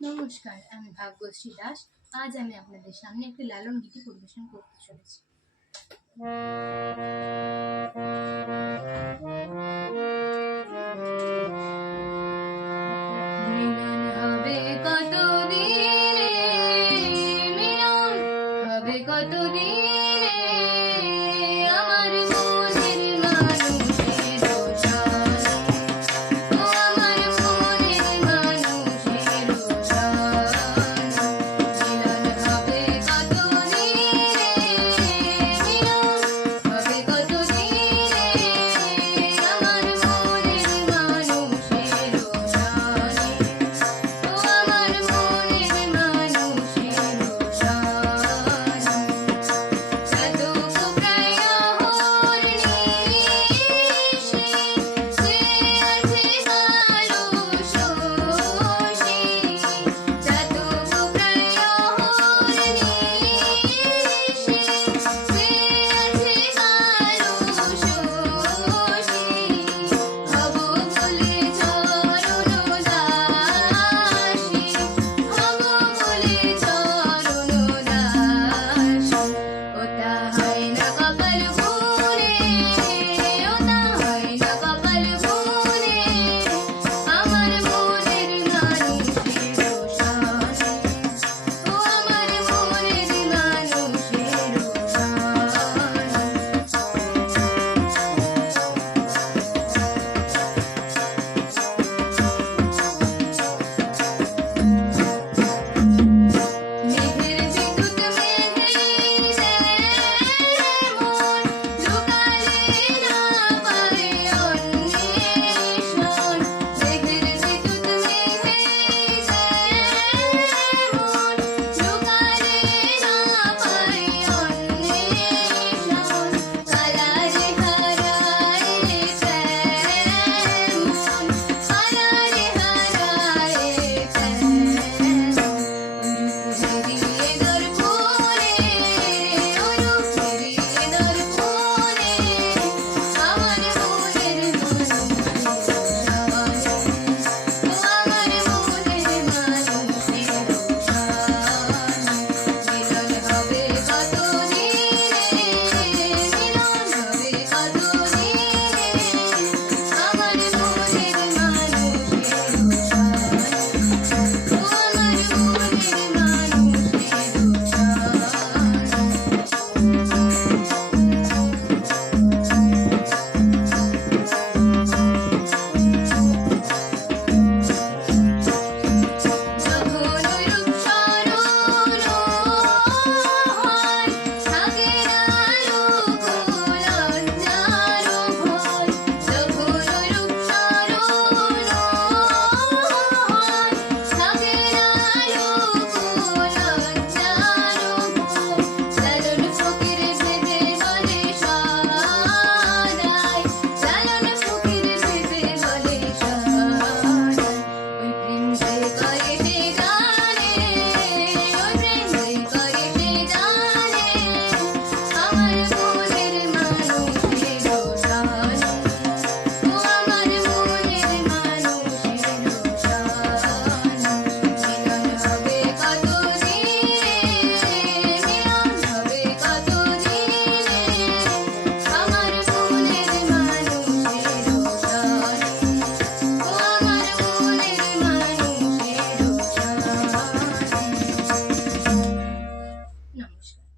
নমস্কার, আমি ভাগ্যশ্রী দাস। আজ আমি আপনাদের সামনে একটি লালন গীতি পরিবেশন করতে চলেছি। মিলন হবে কতদিনে, মিলন হবে কতদিনে, আমার মনের মানুষের সাথে, ও আমার মনের মানুষের সাথে। মিলন হবে কতদিনে, মিলন হবে কতদিনে, আমার মনের মানুষের সাথে, ও আমার মনের মানুষের সাথে। চাতক প্রায় হরিণী, সে আছে কালো শশী। চাতক প্রায় হরিণী, সে আছে কালো শশী। হব বলে চরণ দাসী, হব বলে চরণ দাসী। ওটা হয় না কপাল ভরে, ওটা হয় না কপাল ভরে, আমার মনের মানুষের সাথে, ও আমার মনের মানুষের মেঘের বিদ্যুৎ মেঘের যেমন লুকালে না পারে অন্বেষণ। মেঘের বিদ্যুৎ মেঘের যেমন লুকালে না পারে অন্বেষণ। কালারে হারায় তেমন, কালারে হারায় তেমন। ফিরিয়ে দর্পণে, ওরূপ ফিরিয়ে দর্পণে, আমার মনের মানুষের সাথে, ও আমার মনের মানুষের সাথে। মিলন হবে কতদিনে, মিলন হবে কতদিনে, আমার মনের মানুষের সাথে, ও আমার মনের মানুষের যখন রূপ সরল হয়, থাকে না লোক লজ্জার ভয়। যখন রূপ সরল হয়, থাকে না লোক লজ্জার ভয়। লালন ফকির ভেবে বলে সদাই, লালন ফকির ভেবে বলে সদাই। ওই প্রেম যে করে সে জানে, ওই প্রেম যে করে সে জানে, আমার মনের মানুষের সাথে, ও আমার মনের মানুষের সাথে। মিলন হবে কতদিনে, মিলন হবে কতদিনে, আমার মনের মানুষের সাথে, ও আমার মনের মানুষের সাথে। নমস্কার।